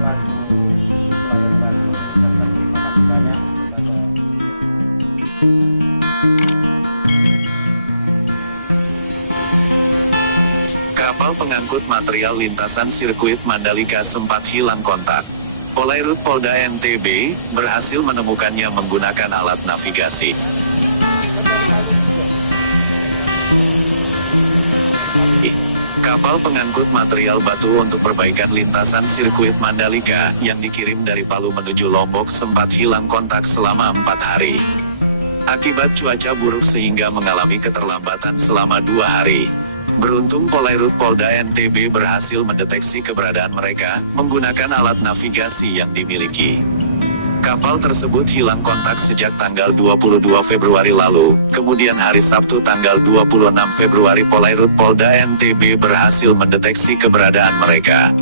selaku supplier Batu mengucapkan terima kasih banyak kepada kapal pengangkut material lintasan sirkuit Mandalika sempat hilang kontak. Polairut Polda NTB berhasil menemukannya menggunakan alat navigasi. Kapal pengangkut material batu untuk perbaikan lintasan sirkuit Mandalika yang dikirim dari Palu menuju Lombok sempat hilang kontak selama 4 hari. Akibat cuaca buruk sehingga mengalami keterlambatan selama 2 hari. Beruntung Polairut Polda NTB berhasil mendeteksi keberadaan mereka menggunakan alat navigasi yang dimiliki. Kapal tersebut hilang kontak sejak tanggal 22 Februari lalu, kemudian hari Sabtu tanggal 26 Februari Polairut Polda NTB berhasil mendeteksi keberadaan mereka.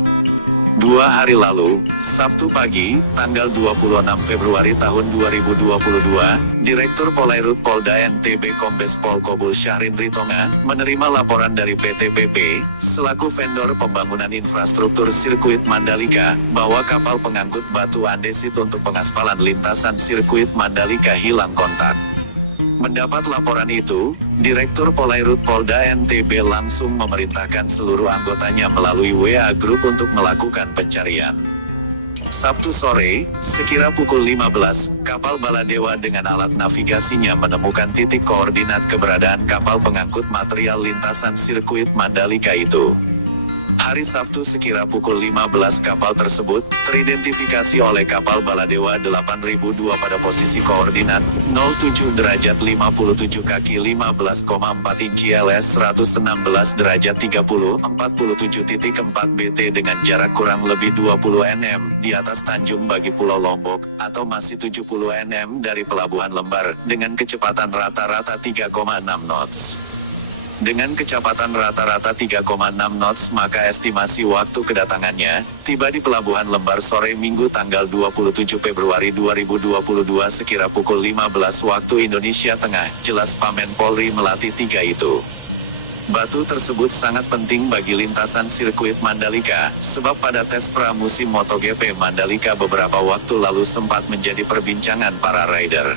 2 hari lalu, Sabtu pagi, tanggal 26 Februari tahun 2022, Direktur Polairut Polda NTB Kombes Pol Kobul Syahrin Ritonga, menerima laporan dari PT PP, selaku vendor pembangunan infrastruktur sirkuit Mandalika, bahwa kapal pengangkut batu andesit untuk pengaspalan lintasan sirkuit Mandalika hilang kontak. Mendapat laporan itu, Direktur Polairut Polda NTB langsung memerintahkan seluruh anggotanya melalui WA Group untuk melakukan pencarian. Sabtu sore, sekira pukul 15, kapal Baladewa dengan alat navigasinya menemukan titik koordinat keberadaan kapal pengangkut material lintasan sirkuit Mandalika itu. Hari Sabtu sekira pukul 15 kapal tersebut teridentifikasi oleh kapal Baladewa 8002 pada posisi koordinat 07 derajat 57 kaki 15,4 inci LS 116 derajat 30 47.4 BT dengan jarak kurang lebih 20 nm di atas Tanjung Bagi Pulau Lombok atau masih 70 nm dari Pelabuhan Lembar dengan kecepatan rata-rata 3,6 knots. Dengan kecepatan rata-rata 3,6 knots maka estimasi waktu kedatangannya tiba di Pelabuhan Lembar sore Minggu tanggal 27 Februari 2022 sekira pukul 15 waktu Indonesia Tengah, jelas Pamen Polri Melati 3 itu. Batu tersebut sangat penting bagi lintasan sirkuit Mandalika, sebab pada tes pramusim MotoGP Mandalika beberapa waktu lalu sempat menjadi perbincangan para rider.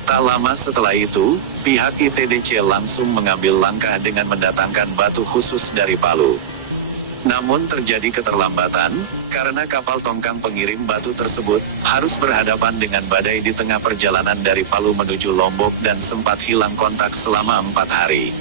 Tak lama setelah itu, pihak ITDC langsung mengambil langkah dengan mendatangkan batu khusus dari Palu. Namun terjadi keterlambatan, karena kapal tongkang pengirim batu tersebut harus berhadapan dengan badai di tengah perjalanan dari Palu menuju Lombok dan sempat hilang kontak selama 4 hari.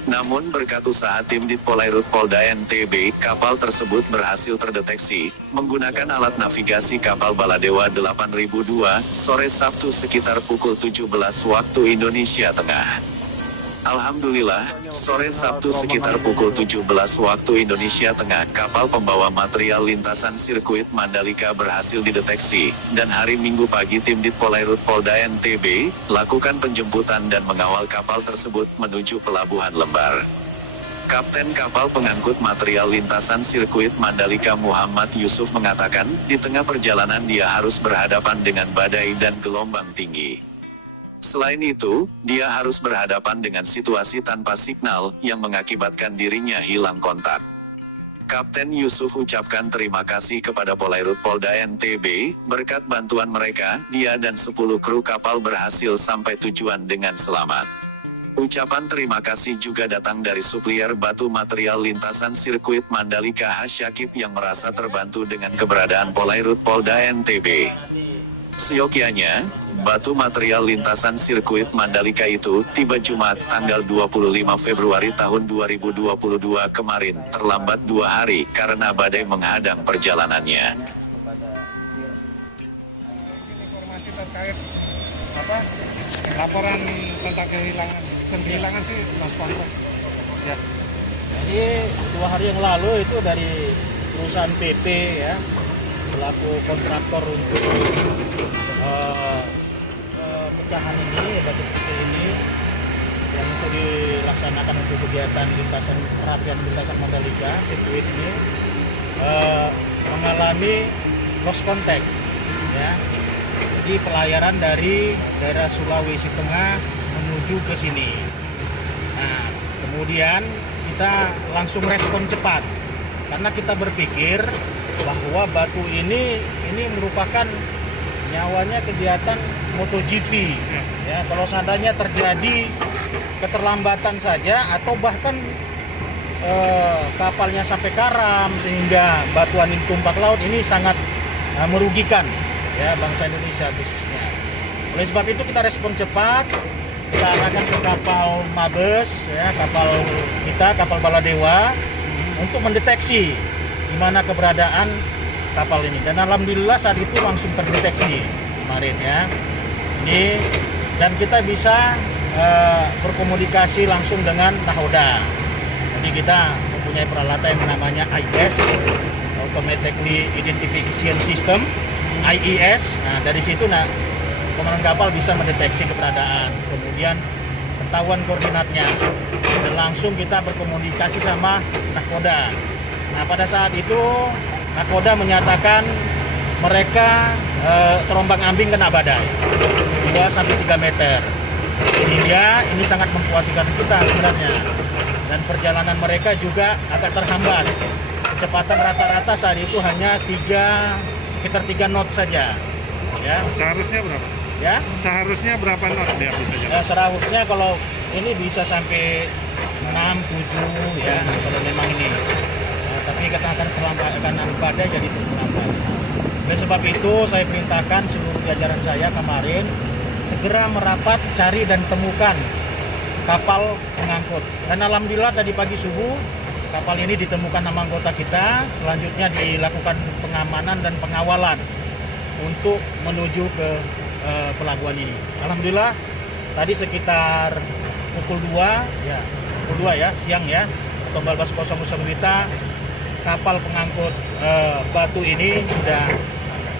Namun berkat usaha tim Dit Polairut Polda NTB, kapal tersebut berhasil terdeteksi menggunakan alat navigasi kapal Baladewa 8002 sore Sabtu sekitar pukul 17 waktu Indonesia Tengah. Alhamdulillah, sore Sabtu sekitar pukul 17 waktu Indonesia Tengah, kapal pembawa material lintasan sirkuit Mandalika berhasil dideteksi, dan hari Minggu pagi tim Dit Polairut Polda NTB lakukan penjemputan dan mengawal kapal tersebut menuju Pelabuhan Lembar. Kapten kapal pengangkut material lintasan sirkuit Mandalika Muhammad Yusuf mengatakan, di tengah perjalanan dia harus berhadapan dengan badai dan gelombang tinggi. Selain itu, dia harus berhadapan dengan situasi tanpa signal yang mengakibatkan dirinya hilang kontak. Kapten Yusuf ucapkan terima kasih kepada Polairut Polda NTB, berkat bantuan mereka, dia dan 10 kru kapal berhasil sampai tujuan dengan selamat. Ucapan terima kasih juga datang dari suplier batu material lintasan sirkuit Mandalika Hasyakib yang merasa terbantu dengan keberadaan Polairut Polda NTB. Seyogyanya, batu material lintasan sirkuit Mandalika itu tiba Jumat tanggal 25 Februari tahun 2022 kemarin, terlambat 2 hari karena badai menghadang perjalanannya. Informasi terkait laporan tentang kehilangan sih Mas Panto. Ya. Jadi 2 hari yang lalu itu dari perusahaan PP ya, selaku kontraktor untuk pecahan ini, batu kecil ini yang untuk dilaksanakan untuk kegiatan latihan lintasan Mandalika sirkuit ini mengalami lost contact ya. Jadi pelayaran dari daerah Sulawesi Tengah menuju ke sini. Nah, kemudian kita langsung respon cepat karena kita berpikir bahwa batu ini merupakan nyawanya kegiatan MotoGP. Ya, kalau seandainya terjadi keterlambatan saja atau bahkan kapalnya sampai karam sehingga batuan ini tumpah ke laut, ini sangat merugikan ya bangsa Indonesia khususnya. Oleh sebab itu kita respon cepat, kita arahkan ke kapal Mabes ya, kapal Baladewa untuk mendeteksi di mana keberadaan kapal ini, dan alhamdulillah saat itu langsung terdeteksi kemarin ya. Ini dan kita bisa berkomunikasi langsung dengan nahoda. Jadi kita mempunyai peralatan yang namanya AIS, Automatically Identification System, IES. Nah, dari situ komandan kapal bisa mendeteksi keberadaan, kemudian ketahuan koordinatnya, dan langsung kita berkomunikasi sama nakoda. Nah, pada saat itu nakoda menyatakan mereka terombang-ambing kena badai 2-3 meter. Sehingga ini sangat mempuaskan kita sebenarnya. Dan perjalanan mereka juga agak terhambat. Kecepatan rata-rata saat itu hanya sekitar 3 knot saja. Ya. Seharusnya berapa? Ya. Seharusnya berapa knot dia bisa jalan? Seharusnya kalau ini bisa sampai 6-7 ya, kalau memang ini. Tapi kita akan terlambat karena badai jadi terlambat. Oleh sebab itu saya perintahkan seluruh jajaran saya kemarin segera merapat cari dan temukan kapal pengangkut. Dan alhamdulillah tadi pagi subuh kapal ini ditemukan nama anggota kita. Selanjutnya dilakukan pengamanan dan pengawalan untuk menuju ke pelabuhan ini. Alhamdulillah tadi sekitar pukul 2 ya siang ya, atau 14.00 WITA, kapal pengangkut batu ini sudah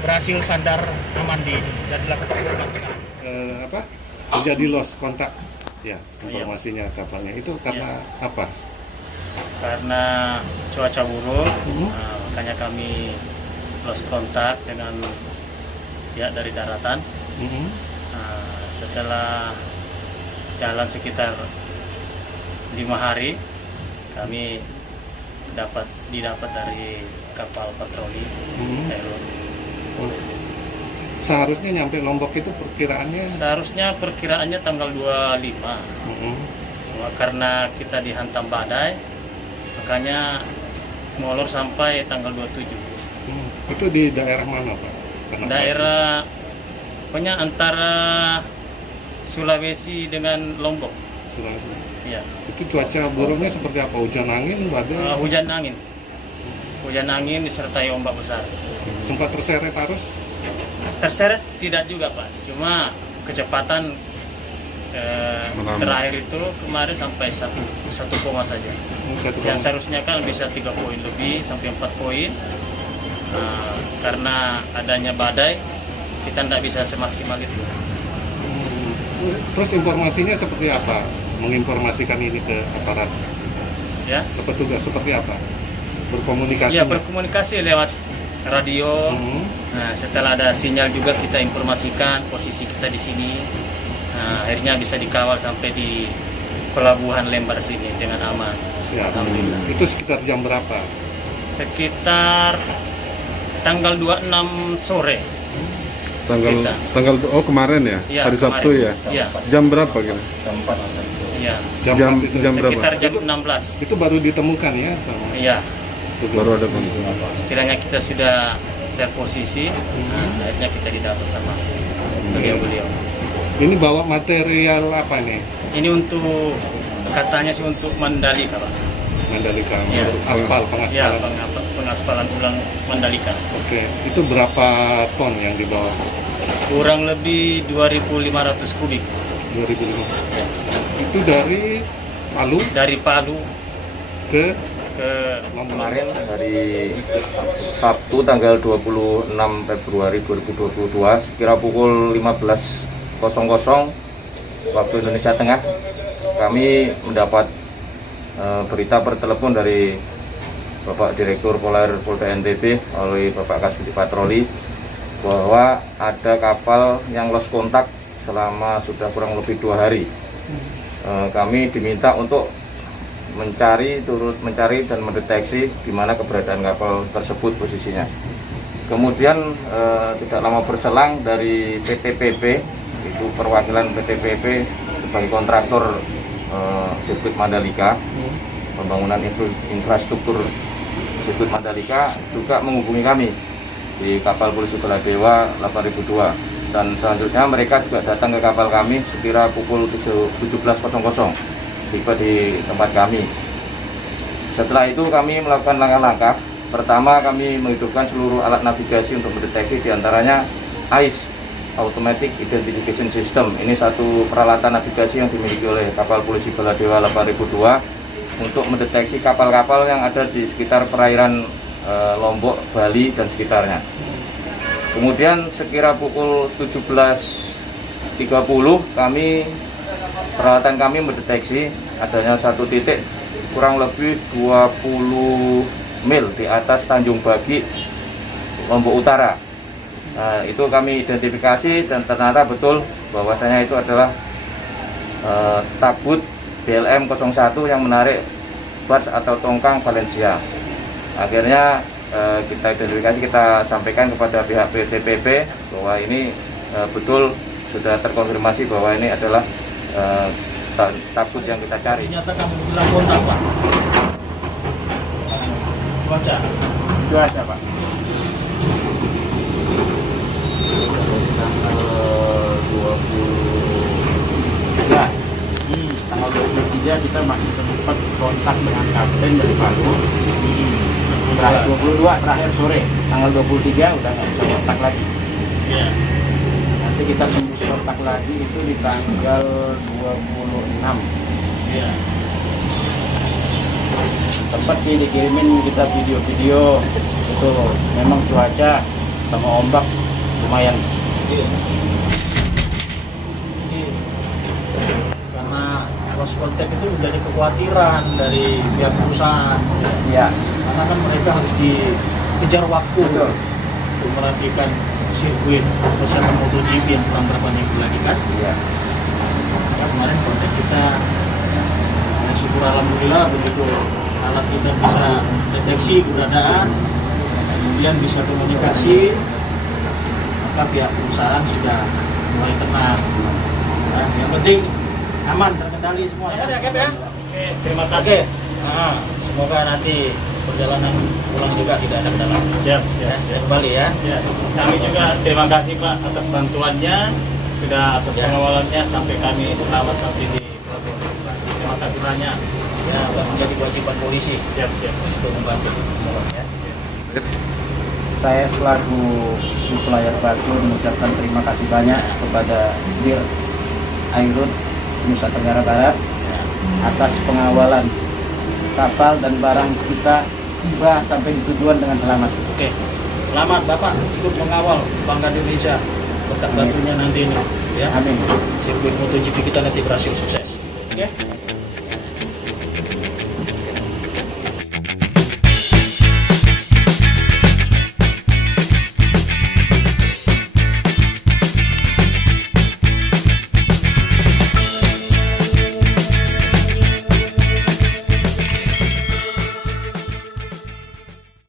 berhasil sandar aman dan dilakukan penyelaman sekarang. Terjadi lost kontak ya, informasinya kapalnya itu karena apa? Karena cuaca buruk, makanya kami lost kontak dengan pihak dari daratan. Setelah jalan sekitar 5 hari, kami didapat dari kapal patroli Thailand. Seharusnya nyampe Lombok itu perkiraannya? Seharusnya perkiraannya tanggal 25. Cuma karena kita dihantam badai, makanya molor sampai tanggal 27. Itu di daerah mana, Pak? Daerah pokoknya antara Sulawesi dengan Lombok. Sulawesi. Iya. Itu cuaca buruknya seperti apa? Hujan angin, badai? Hujan angin disertai ombak besar. Sempat terseret arus? Terseret tidak juga, Pak. Cuma kecepatan terakhir itu kemarin sampai 1 koma saja. Yang seharusnya kan bisa 3 poin lebih sampai 4 poin. Karena adanya badai, kita tidak bisa semaksimal itu. Terus informasinya seperti apa? Menginformasikan ini ke aparat? Ya. Ke petugas seperti apa? Berkomunikasi? Ya, berkomunikasi lewat radio. Nah, setelah ada sinyal juga kita informasikan posisi kita di sini. Nah, akhirnya bisa dikawal sampai di pelabuhan Lembar sini dengan aman. Siap. Alhamdulillah. Itu sekitar jam berapa? Sekitar tanggal 26 sore. Tanggal kemarin ya? Ya, hari kemarin. Sabtu ya? Iya. Jam berapa kira? Iya. Jam berapa? Sekitar jam 16. Itu baru ditemukan ya sama? Iya. Baru ada kontak. Istilahnya kita sudah share posisi, akhirnya kita didapat sama beliau. Ini bawa material apa nih? Ini untuk, katanya sih untuk Mandalika, Pak. Mandalika, Ya. pengaspalan. Ya, pengaspalan ulang Mandalika. Oke, itu berapa ton yang dibawa? Kurang lebih 2.500 kubik. 2005. Itu dari Palu? Dari Palu ke kemarin hari Sabtu tanggal 26 Februari 2022 sekira pukul 15.00 waktu Indonesia Tengah, kami mendapat berita bertelepon dari Bapak Direktur Polar Polda NTB oleh Bapak Kasubdit Patroli bahwa ada kapal yang lost kontak selama sudah kurang lebih 2 hari. Kami diminta untuk turut mencari dan mendeteksi di mana keberadaan kapal tersebut posisinya. Kemudian tidak lama berselang dari PTPP, itu perwakilan PTPP sebagai kontraktor sirkuit Mandalika, pembangunan infrastruktur sirkuit Mandalika juga menghubungi kami di kapal polisi Baladewa 8002, dan selanjutnya mereka juga datang ke kapal kami sekira pukul 17.00 tiba di tempat kami. Setelah itu kami melakukan langkah-langkah. Pertama, kami menghidupkan seluruh alat navigasi untuk mendeteksi, diantaranya AIS, Automatic Identification System. Ini satu peralatan navigasi yang dimiliki oleh kapal polisi Baladewa 8002 untuk mendeteksi kapal-kapal yang ada di sekitar perairan Lombok, Bali, dan sekitarnya. Kemudian sekira pukul 17.30 peralatan kami mendeteksi adanya satu titik kurang lebih 20 mil di atas Tanjung Bagi, Lombok Utara. Nah, itu kami identifikasi dan ternyata betul bahwasanya itu adalah tabut BLM 01 yang menarik bars atau tongkang Valencia. Akhirnya kita identifikasi, kita sampaikan kepada pihak PTPP bahwa ini betul sudah terkonfirmasi bahwa ini adalah tabut yang kita cari. Ternyata kamu bilang kontak, Pak. Cuaca Pak. Tanggal 23 kita masih sempat kontak dengan kapten dari Palu. Terakhir 22 terakhir sore, tanggal 23 udah nggak bisa kontak lagi. Iya. Nanti kita tunggu kontak lagi itu di tanggal 26. Iya. Sempat sih dikirimin kita video-video itu, memang cuaca sama ombak lumayan. Karena lost contact itu menjadi kekhawatiran dari pihak perusahaan. Ya. Karena kan mereka harus dikejar waktu untuk merapikan sirkuit persiapan MotoGP yang kurang berapa minggu lagi kan. Ya. Maka kemarin kontak kita, ya syukur alhamdulillah begitu alat kita bisa deteksi keberadaan, kemudian bisa komunikasi, maka pihak perusahaan sudah mulai tenang. Nah, yang penting aman, terkendali semua ya. Oke, terima kasih. Nah, semoga nanti perjalanan pulang juga tidak ada kendala. Siap. Kembali ya. Kami juga terima kasih Pak atas bantuannya, sudah atas pengawalannya sampai kami selamat sampai di Pelabuhan. Terima kasih banyak. Ya, sudah menjadi kewajiban polisi. Siap. Untuk membantu ya. Saya selaku supplier batu mengucapkan terima kasih banyak kepada Dir Airut Nusa Tenggara Barat atas pengawalan kapal dan barang kita tiba sampai di tujuan dengan selamat. Oke, selamat Bapak ikut mengawal Bangga Indonesia berkat bantunya nanti ini. Ya, amin. Sirkuit MotoGP kita nanti berhasil sukses. Oke.